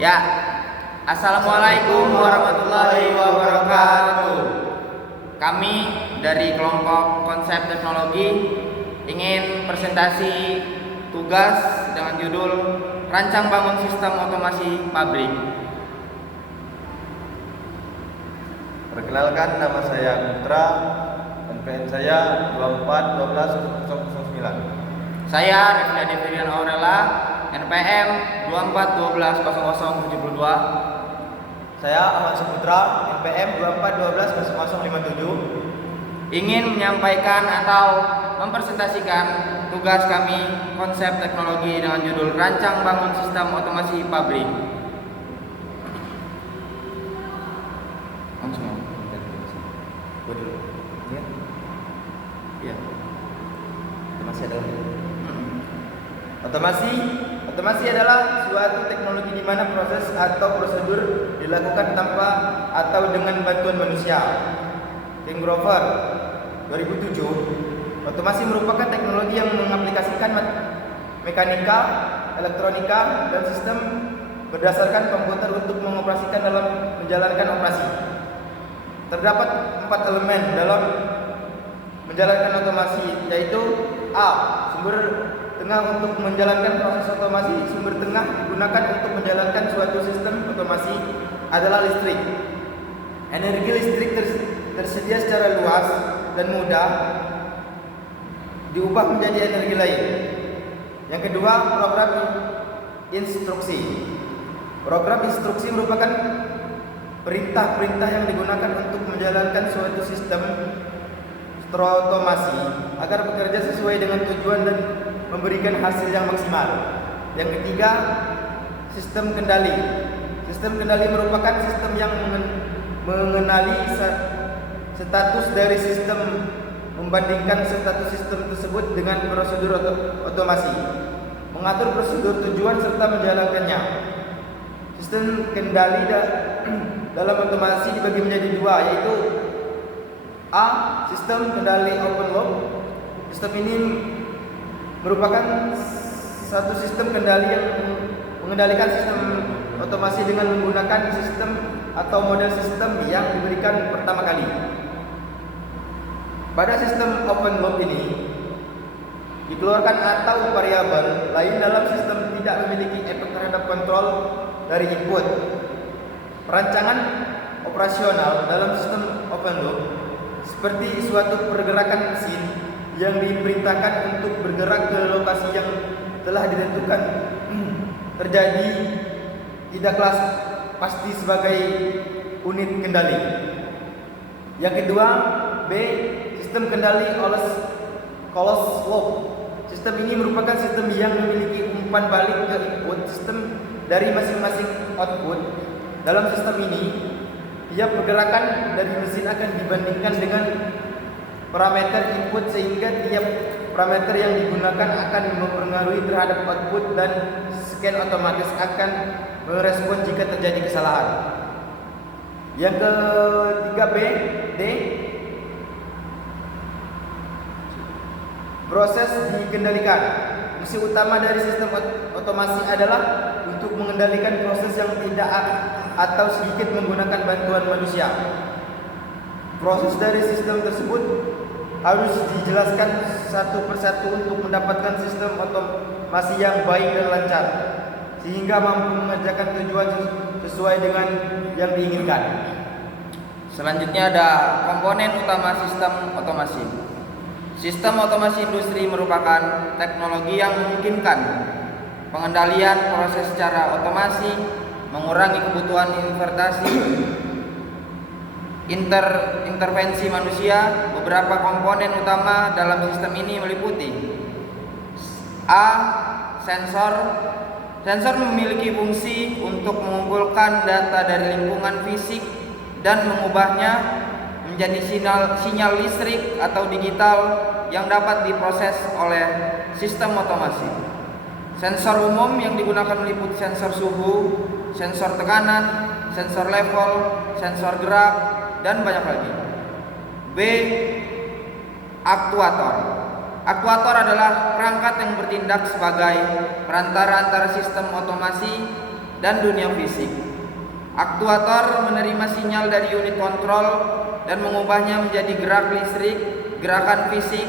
Ya, Assalamualaikum warahmatullahi wabarakatuh. Kami dari kelompok konsep teknologi ingin presentasi tugas dengan judul Rancang Bangun Sistem Otomasi Pabrik. Perkenalkan, nama saya Putra, NPM saya 24120009. Saya Rifdani Firian Aurela, NPM 24120072. Saya Ahmad Saputra, NPM 24120057. Ingin menyampaikan atau mempresentasikan tugas kami konsep teknologi dengan judul Rancang Bangun Sistem Otomasi Pabrik. Langsung. Ya. Otomasi adalah suatu teknologi di mana proses atau prosedur dilakukan tanpa atau dengan bantuan manusia. Tim Grover 2007. Otomasi merupakan teknologi yang mengaplikasikan mekanika, elektronika, dan sistem berdasarkan komputer untuk mengoperasikan dalam menjalankan operasi. Terdapat 4 elemen dalam menjalankan otomasi, yaitu A. Sumber tengah untuk menjalankan proses otomasi. Sumber tengah digunakan untuk menjalankan suatu sistem otomasi adalah listrik. Energi listrik tersedia secara luas dan mudah diubah menjadi energi lain. Yang kedua, program instruksi. Program instruksi merupakan perintah-perintah yang digunakan untuk menjalankan suatu sistem otomasi agar bekerja sesuai dengan tujuan dan memberikan hasil yang maksimal. Yang ketiga, sistem kendali. Sistem kendali merupakan sistem yang mengenali status dari sistem, membandingkan status sistem tersebut dengan prosedur otomasi, mengatur prosedur tujuan serta menjalankannya. Sistem kendali dalam otomasi dibagi menjadi dua, yaitu A. Sistem kendali open loop. Sistem ini merupakan satu sistem kendali yang mengendalikan sistem otomasi dengan menggunakan sistem atau model sistem yang diberikan pertama kali. Pada sistem open loop ini dikeluarkan atau variabel lain dalam sistem tidak memiliki efek terhadap kontrol dari input. Perancangan operasional dalam sistem open loop seperti suatu pergerakan mesin yang diperintahkan untuk bergerak ke lokasi yang telah ditentukan terjadi tidaklah pasti sebagai unit kendali. Yang kedua, B. Sistem kendali closed loop. Sistem ini merupakan sistem yang memiliki umpan balik ke input sistem dari masing-masing output. Dalam sistem ini, tiap pergerakan dari mesin akan dibandingkan dengan parameter input sehingga tiap parameter yang digunakan akan mempengaruhi terhadap output dan scan otomatis akan merespon jika terjadi kesalahan. Yang ketiga, D. Proses dikendalikan. Misi utama dari sistem otomasi adalah untuk mengendalikan proses yang tidak atau sedikit menggunakan bantuan manusia. Proses dari sistem tersebut harus dijelaskan satu persatu untuk mendapatkan sistem otomasi yang baik dan lancar, sehingga mampu mengerjakan tujuan sesuai dengan yang diinginkan. Selanjutnya ada komponen utama sistem otomasi. Sistem otomasi industri merupakan teknologi yang memungkinkan pengendalian proses secara otomasi, mengurangi kebutuhan intervensi manusia. Beberapa komponen utama dalam sistem ini meliputi A. Sensor. Sensor memiliki fungsi untuk mengumpulkan data dari lingkungan fisik dan mengubahnya menjadi sinyal listrik atau digital yang dapat diproses oleh sistem otomasi. Sensor umum yang digunakan meliputi sensor suhu, sensor tekanan, sensor level, sensor gerak, dan banyak lagi. B. Aktuator. Aktuator adalah perangkat yang bertindak sebagai perantara antara sistem otomasi dan dunia fisik. Aktuator menerima sinyal dari unit kontrol dan mengubahnya menjadi gerak listrik, gerakan fisik.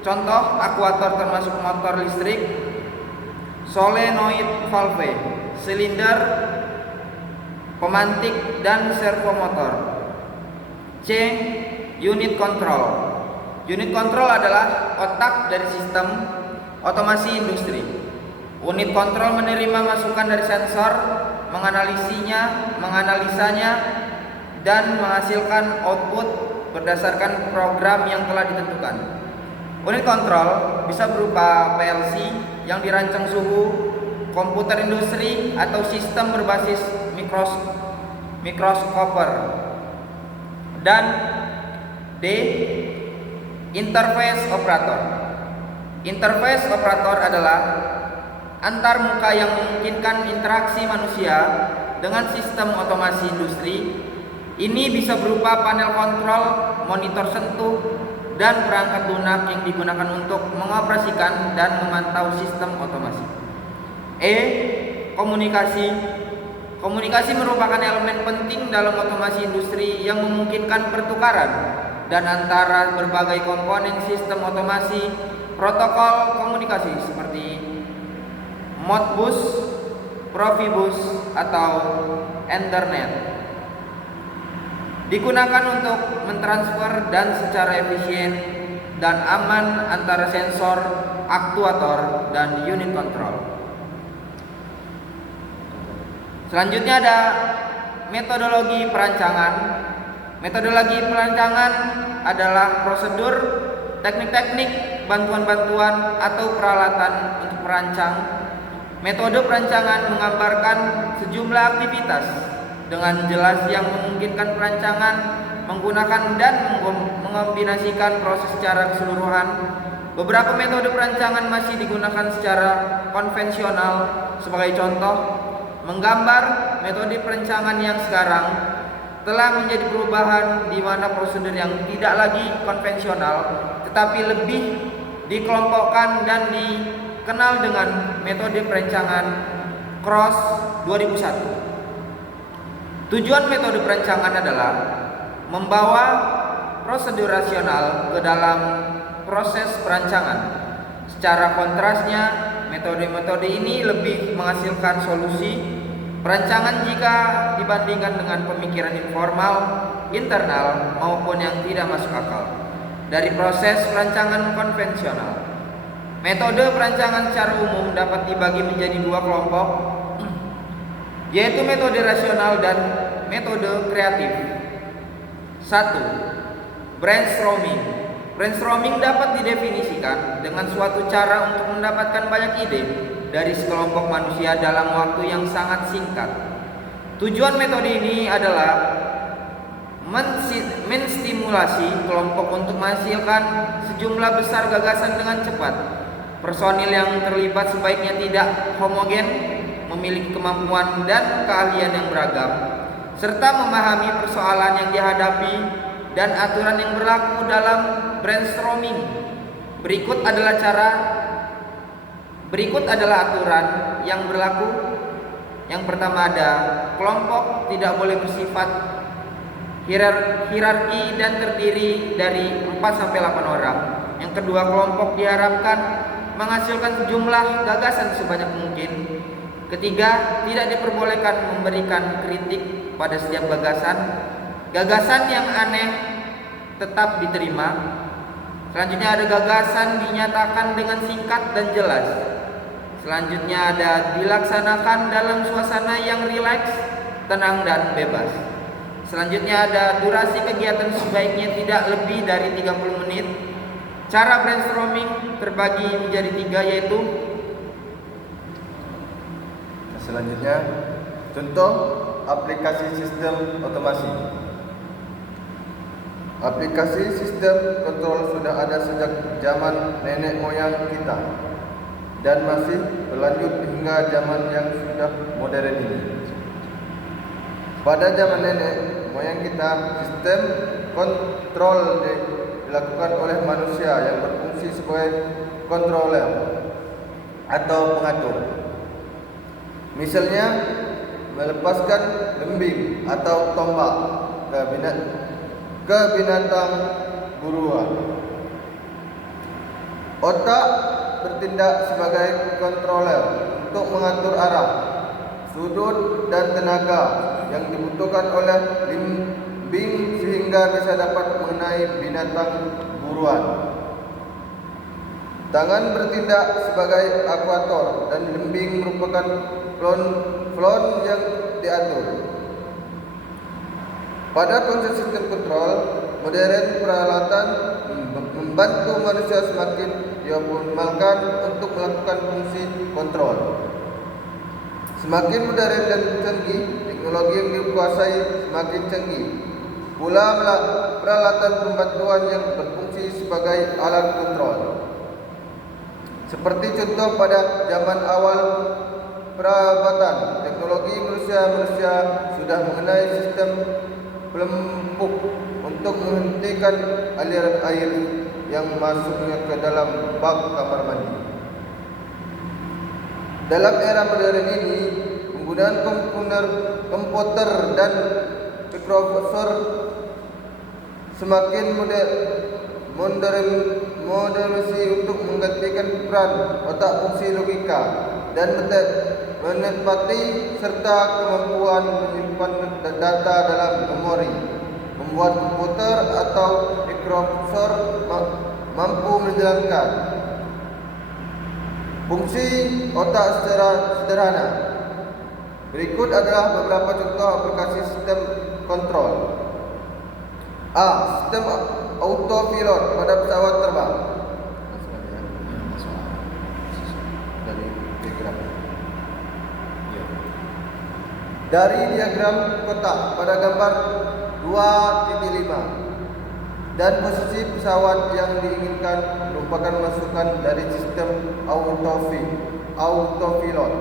Contoh aktuator termasuk motor listrik, solenoid valve, silinder, pemantik, dan servomotor. C. Unit control. Unit control adalah otak dari sistem otomasi industri. Unit kontrol menerima masukan dari sensor, menganalisanya, dan menghasilkan output berdasarkan program yang telah ditentukan. Unit kontrol bisa berupa PLC yang dirancang suhu, komputer industri, atau sistem berbasis mikroskoper. Dan D. Interface operator. Interface operator adalah antar muka yang memungkinkan interaksi manusia dengan sistem otomasi industri. Ini bisa berupa panel kontrol, monitor sentuh, dan perangkat lunak yang digunakan untuk mengoperasikan dan memantau sistem otomasi. E. Komunikasi. Komunikasi merupakan elemen penting dalam otomasi industri yang memungkinkan pertukaran dan antara berbagai komponen sistem otomasi. Protokol komunikasi seperti Modbus, Profibus, atau Ethernet digunakan untuk mentransfer dan secara efisien dan aman antara sensor, aktuator, dan unit kontrol. Selanjutnya ada metodologi perancangan. Metodologi perancangan adalah prosedur, teknik-teknik, bantuan-bantuan, atau peralatan untuk merancang. Metode perancangan menggambarkan sejumlah aktivitas dengan jelas yang memungkinkan perancangan menggunakan dan mengombinasikan proses secara keseluruhan. Beberapa metode perancangan masih digunakan secara konvensional. Sebagai contoh, menggambar, metode perancangan yang sekarang telah menjadi perubahan di mana prosedur yang tidak lagi konvensional tetapi lebih dikelompokkan dan dikenal dengan metode perancangan Cross 2001. Tujuan metode perancangan adalah membawa prosedur rasional ke dalam proses perancangan. Secara kontrasnya, metode-metode ini lebih menghasilkan solusi perancangan jika dibandingkan dengan pemikiran informal, internal, maupun yang tidak masuk akal dari proses perancangan konvensional. Metode perancangan secara umum dapat dibagi menjadi dua kelompok, yaitu metode rasional dan metode kreatif. 1. Brainstorming. Brainstorming dapat didefinisikan dengan suatu cara untuk mendapatkan banyak ide dari sekelompok manusia dalam waktu yang sangat singkat. Tujuan metode ini adalah menstimulasi kelompok untuk menghasilkan sejumlah besar gagasan dengan cepat. Personil yang terlibat sebaiknya tidak homogen, memiliki kemampuan dan keahlian yang beragam, serta memahami persoalan yang dihadapi dan aturan yang berlaku dalam brainstorming. Berikut adalah aturan yang berlaku. Yang pertama ada kelompok tidak boleh bersifat hierarki dan terdiri dari 4-8 orang. Yang kedua, kelompok diharapkan menghasilkan sejumlah gagasan sebanyak mungkin. Ketiga, tidak diperbolehkan memberikan kritik pada setiap gagasan. Gagasan yang aneh tetap diterima. Selanjutnya ada gagasan dinyatakan dengan singkat dan jelas. Selanjutnya ada dilaksanakan dalam suasana yang rileks, tenang, dan bebas. Selanjutnya ada durasi kegiatan sebaiknya tidak lebih dari 30 menit. Cara brainstorming terbagi menjadi 3, yaitu selanjutnya contoh aplikasi sistem otomasi. Aplikasi sistem kontrol sudah ada sejak zaman nenek moyang kita dan masih berlanjut hingga zaman yang sudah modern ini. Pada zaman nenek moyang kita, sistem kontrol dilakukan oleh manusia yang berfungsi sebagai controller atau pengatur. Misalnya melepaskan lembing atau tombak ke binatang buruan. Otak bertindak sebagai controller untuk mengatur arah, sudut dan tenaga yang dibutuhkan oleh lembing sehingga bisa dapat mengenai binatang buruan. Tangan bertindak sebagai akuator dan lembing merupakan plon yang diatur. Pada konsep sistem kontrol modern, peralatan membantu manusia semakin dioptimalkan untuk melakukan fungsi kontrol. Semakin modern dan canggih, teknologi yang dikuasai semakin canggih. Pula peralatan pembantuan yang berfungsi sebagai alat kontrol. Seperti contoh pada zaman awal perabatan, teknologi manusia sudah mengenai sistem pelempuk untuk menghentikan aliran air yang masuknya ke dalam bak kamar mandi. Dalam era modern ini, penggunaan komputer dan mikroprosesor semakin modernisasi untuk menggantikan peran otak fungsi logika dan menepati serta kemampuan menyimpan data dalam memori. Membuat komputer atau mikroprosesor mampu menjalankan fungsi otak secara sederhana. Berikut adalah beberapa contoh aplikasi sistem kontrol. A. Sistem autopilot pada pesawat terbang. Dari diagram kotak pada gambar 2.5 dan posisi pesawat yang diinginkan merupakan masukan dari sistem autopilot.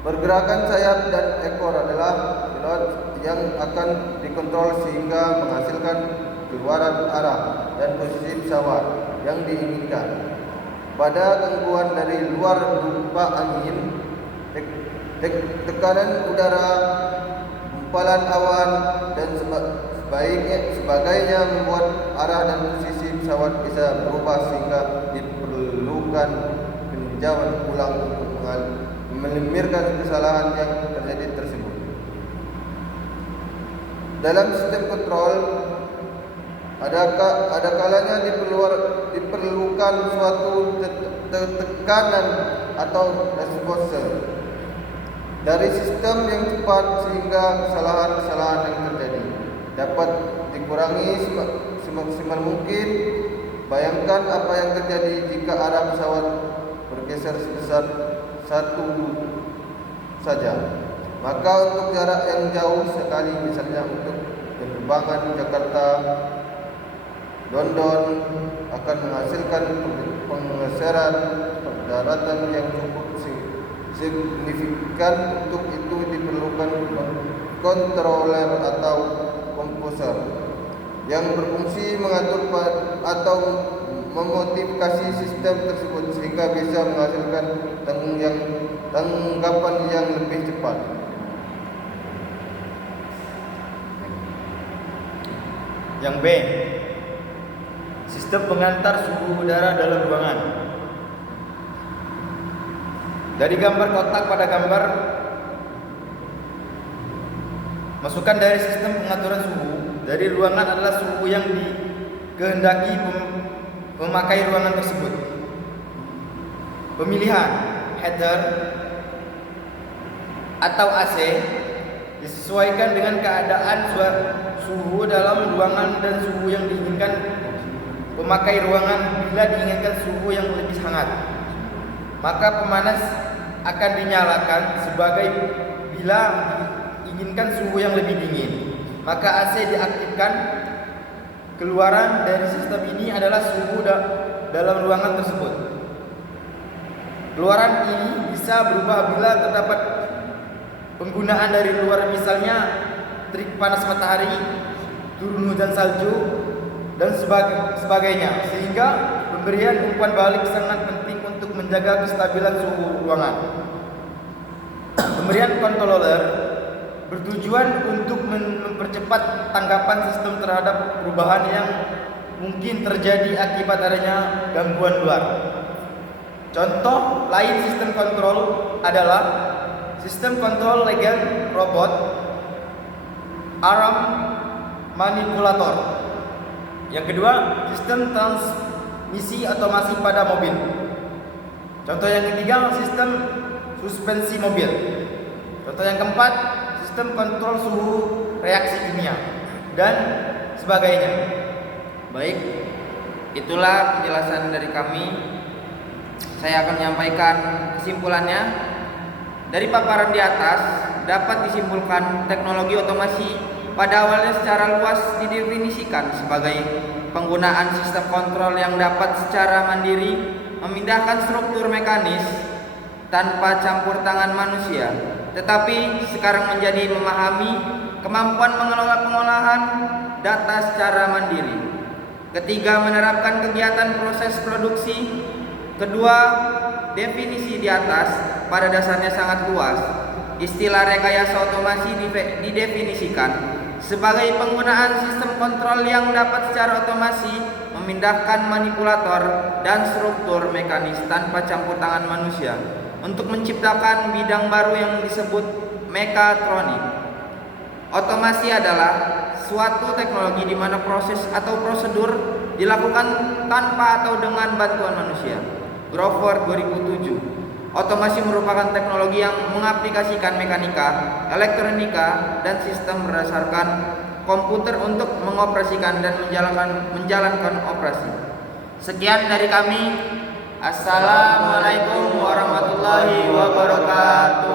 Pergerakan sayap dan ekor adalah pilot yang akan dikontrol sehingga menghasilkan keluaran arah dan posisi pesawat yang diinginkan. Pada gangguan dari luar berupa angin, tekanan udara, gumpalan awan dan sebagainya membuat arah dan posisi pesawat bisa berubah sehingga diperlukan peninjauan ulang untuk melimirkan kesalahan yang terjadi tersebut. Dalam sistem kontrol ada kalanya diperlukan suatu tekanan atau respons dari sistem yang cepat sehingga kesalahan-kesalahan yang terjadi dapat dikurangi semaksimal mungkin. Bayangkan apa yang terjadi jika arah pesawat bergeser sebesar 1 saja. Maka untuk jarak yang jauh sekali, misalnya untuk penerbangan Jakarta London, akan menghasilkan penggeseran daratan yang cukup signifikan. Untuk itu diperlukan controller atau komposer yang berfungsi mengatur atau memodifikasi sistem tersebut sehingga bisa menghasilkan tanggapan yang lebih cepat. Yang B, sistem pengantar suhu udara dalam ruangan. Dari gambar kotak pada gambar, masukan dari sistem pengaturan suhu dari ruangan adalah suhu yang dikehendaki memakai ruangan tersebut. Pemilihan heater atau AC disesuaikan dengan keadaan suhu dalam ruangan dan suhu yang diinginkan pemakai ruangan. Bila diinginkan suhu yang lebih hangat, maka pemanas akan dinyalakan. Bila diinginkan suhu yang lebih dingin, maka AC diaktifkan. Keluaran dari sistem ini adalah suhu dalam ruangan tersebut. Keluaran ini bisa berubah bila terdapat penggunaan dari luar, misalnya terik panas matahari, turun hujan salju, dan sebagainya, sehingga pemberian umpan balik sangat penting untuk menjaga kestabilan suhu ruangan. Pemberian controller bertujuan untuk mempercepat tanggapan sistem terhadap perubahan yang mungkin terjadi akibat adanya gangguan luar. Contoh lain sistem kontrol adalah sistem kontrol legend robot, arm manipulator. Yang kedua, sistem transmisi otomasi pada mobil. Contoh yang ketiga, sistem suspensi mobil. Contoh yang keempat, sistem kontrol suhu reaksi kimia dan sebagainya. Baik, itulah penjelasan dari kami. Saya akan menyampaikan kesimpulannya. Dari paparan di atas dapat disimpulkan teknologi otomasi pada awalnya secara luas didefinisikan sebagai penggunaan sistem kontrol yang dapat secara mandiri memindahkan struktur mekanis tanpa campur tangan manusia, tetapi sekarang menjadi memahami kemampuan mengelola pengolahan data secara mandiri. Ketiga, menerapkan kegiatan proses produksi. Kedua, definisi di atas pada dasarnya sangat luas. Istilah rekayasa otomasi didefinisikan sebagai penggunaan sistem kontrol yang dapat secara otomasi memindahkan manipulator dan struktur mekanis tanpa campur tangan manusia untuk menciptakan bidang baru yang disebut mekatronik. Otomasi adalah suatu teknologi di mana proses atau prosedur dilakukan tanpa atau dengan bantuan manusia. Grover 2007. Otomasi merupakan teknologi yang mengaplikasikan mekanika, elektronika, dan sistem berdasarkan komputer untuk mengoperasikan dan menjalankan operasi. Sekian dari kami. Assalamualaikum warahmatullahi wabarakatuh.